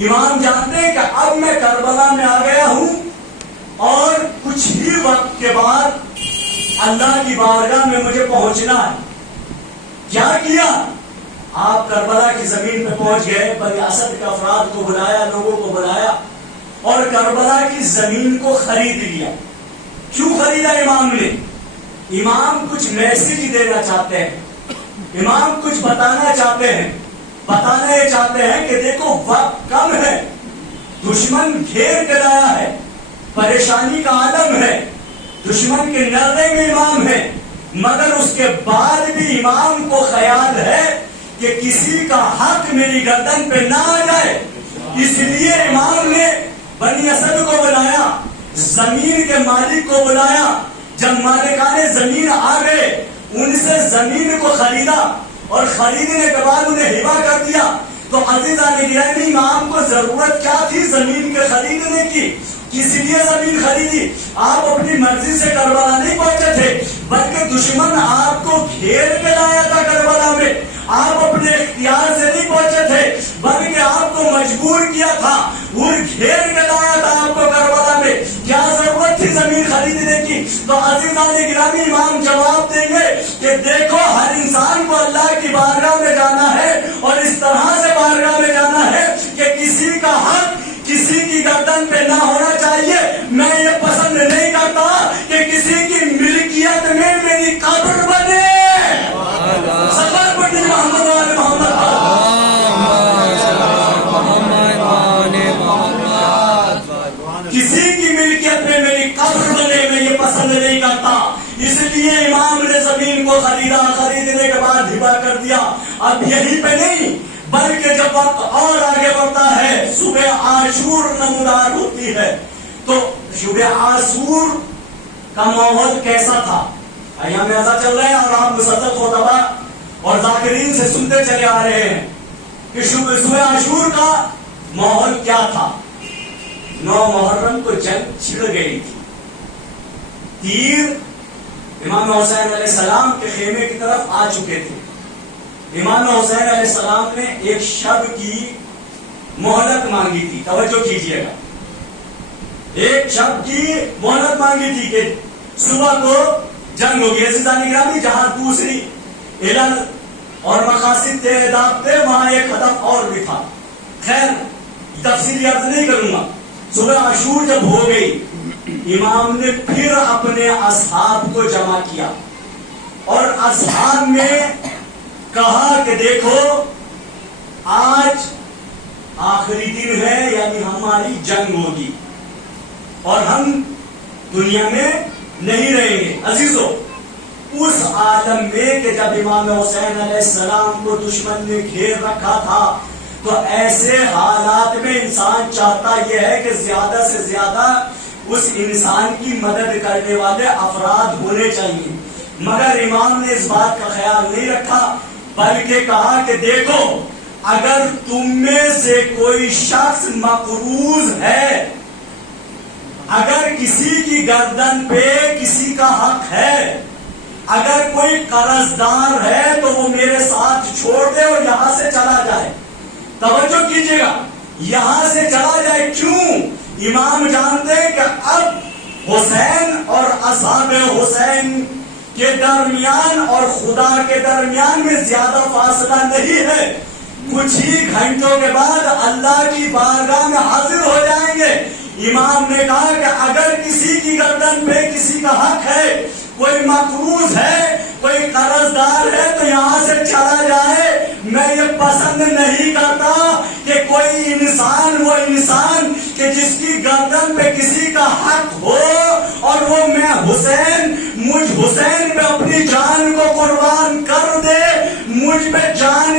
امام جانتے ہیں کہ اب میں کربلا میں آ گیا ہوں اور کچھ ہی وقت کے بعد اللہ کی بارگاہ میں مجھے پہنچنا ہے. کیا کیا؟ آپ کربلا کی زمین پہ پہنچ گئے، بنی اسد کے افراد کو بلایا، لوگوں کو بلایا اور کربلا کی زمین کو خرید لیا. کیوں خریدا امام نے؟ امام کچھ میسج دینا چاہتے ہیں، امام کچھ بتانا چاہتے ہیں. بتانا یہ چاہتے ہیں کہ دیکھو وقت کم ہے، دشمن گھیر کے لایا ہے، پریشانی کا عالم ہے، دشمن کے نردے میں امام ہے، مگر اس کے بعد بھی امام کو خیال ہے کہ کسی کا حق میری گردن پہ نہ آ جائے. اس لیے امام نے بنی اسد کو بلایا، زمین کے مالک کو بلایا. جب مالکان زمین آ گئے ان سے زمین کو خریدا اور خریدنے کے بعد انہیں ہبہ کر دیا. تو عزیزان گرامی، امام کو ضرورت کیا تھی زمین کے خریدنے کی؟ کس لیے زمین خریدی؟ آپ اپنی مرضی سے کربلا نہیں پہنچے تھے، بلکہ دشمن آپ کو گھیر کے لایا تھا کربلا میں. آپ اپنے اختیار سے نہیں پہنچے تھے، بلکہ آپ کو مجبور کیا تھا، وہ گھیر کے لایا تھا آپ کو کربلا میں. کیا ضرورت تھی زمین خریدنے کی؟ تو عزیزان گرامی، امام جواب دیں گے کہ دیکھو ہر انسان کو اللہ کی بارگاہ میں جانا ہے اور اس طرح سے بارگاہ میں جانا ہے کہ کسی کا حق کسی کی گردن پہ نہ ہونا چاہیے. میں یہ پسند نہیں کرتا کہ کسی کی ملکیت میں میری قبر بنے. سفر پڑھنے محمد والے محمد کسی کی ملکیت میں میری قبر بنے، میں یہ پسند نہیں کرتا. اس لیے امام نے زمین کو خریدا، خریدنے کے بعد ہبہ کر دیا. اب یہیں پہ نہیں بلکہ جب وقت اور آگے بڑھتا ہے، صبح عاشور نمودار ہوتی ہے. تو صبح عاشور کا ماحول کیسا تھا؟ ایام ایسا چل رہے ہیں اور آپ مسلسل خطبہ اور ذاکرین سے سنتے چلے آ رہے ہیں کہ صبح عاشور کا ماحول کیا تھا. 9 محرم کو جنگ چھڑ گئی تھی. تیر امام حسین علیہ السلام کے خیمے کی طرف آ چکے تھے. امام حسین علیہ السلام نے ایک شب کی مہلت مانگی تھی. توجہ کیجئے گا، ایک شب کی مہلت مانگی تھی کہ صبح کو جنگ ہوگی. عزیزان گرامی، جہاں دوسری علل اور مقاصد تھے، اہداف تھے، وہاں ایک ہدف اور بھی تھا. خیر تفصیلی عرض نہیں کروں گا. صبح عاشور جب ہو گئی، امام نے پھر اپنے اصحاب کو جمع کیا اور اصحاب میں کہا کہ دیکھو آج آخری دن ہے، یعنی ہماری جنگ ہوگی اور ہم دنیا میں نہیں رہیں گے. عزیزو، اس عالم میں کہ جب امام حسین علیہ السلام کو دشمن نے گھیر رکھا تھا، تو ایسے حالات میں انسان چاہتا یہ ہے کہ زیادہ سے زیادہ اس انسان کی مدد کرنے والے افراد ہونے چاہیے. مگر امام نے اس بات کا خیال نہیں رکھا، بلکہ کہا کہ دیکھو اگر تم میں سے کوئی شخص مقروض ہے، اگر کسی کی گردن پہ کسی کا حق ہے، اگر کوئی قرض دار ہے تو وہ میرے ساتھ چھوڑ دے اور یہاں سے چلا جائے. توجہ کیجئے گا، یہاں سے چلا جائے. کیوں؟ امام جانتے ہیں کہ اب حسین اور اصحاب حسین کے درمیان اور خدا کے درمیان میں زیادہ فاصلہ نہیں ہے. کچھ ہی گھنٹوں کے بعد اللہ کی بارگاہ میں حاضر ہو جائیں گے. امام نے کہا کہ اگر کسی کی گردن پہ کسی کا حق ہے، کوئی مقروض ہے، کوئی قرض دار ہے، تو یہاں سے چلا جائے. میں یہ پسند نہیں کرتا کہ کوئی انسان، وہ انسان کہ جس کی گردن پہ کسی کا حق ہو اور وہ میں حسین، مجھ حسین پہ اپنی جان کو قربان کر دے، مجھ پہ جان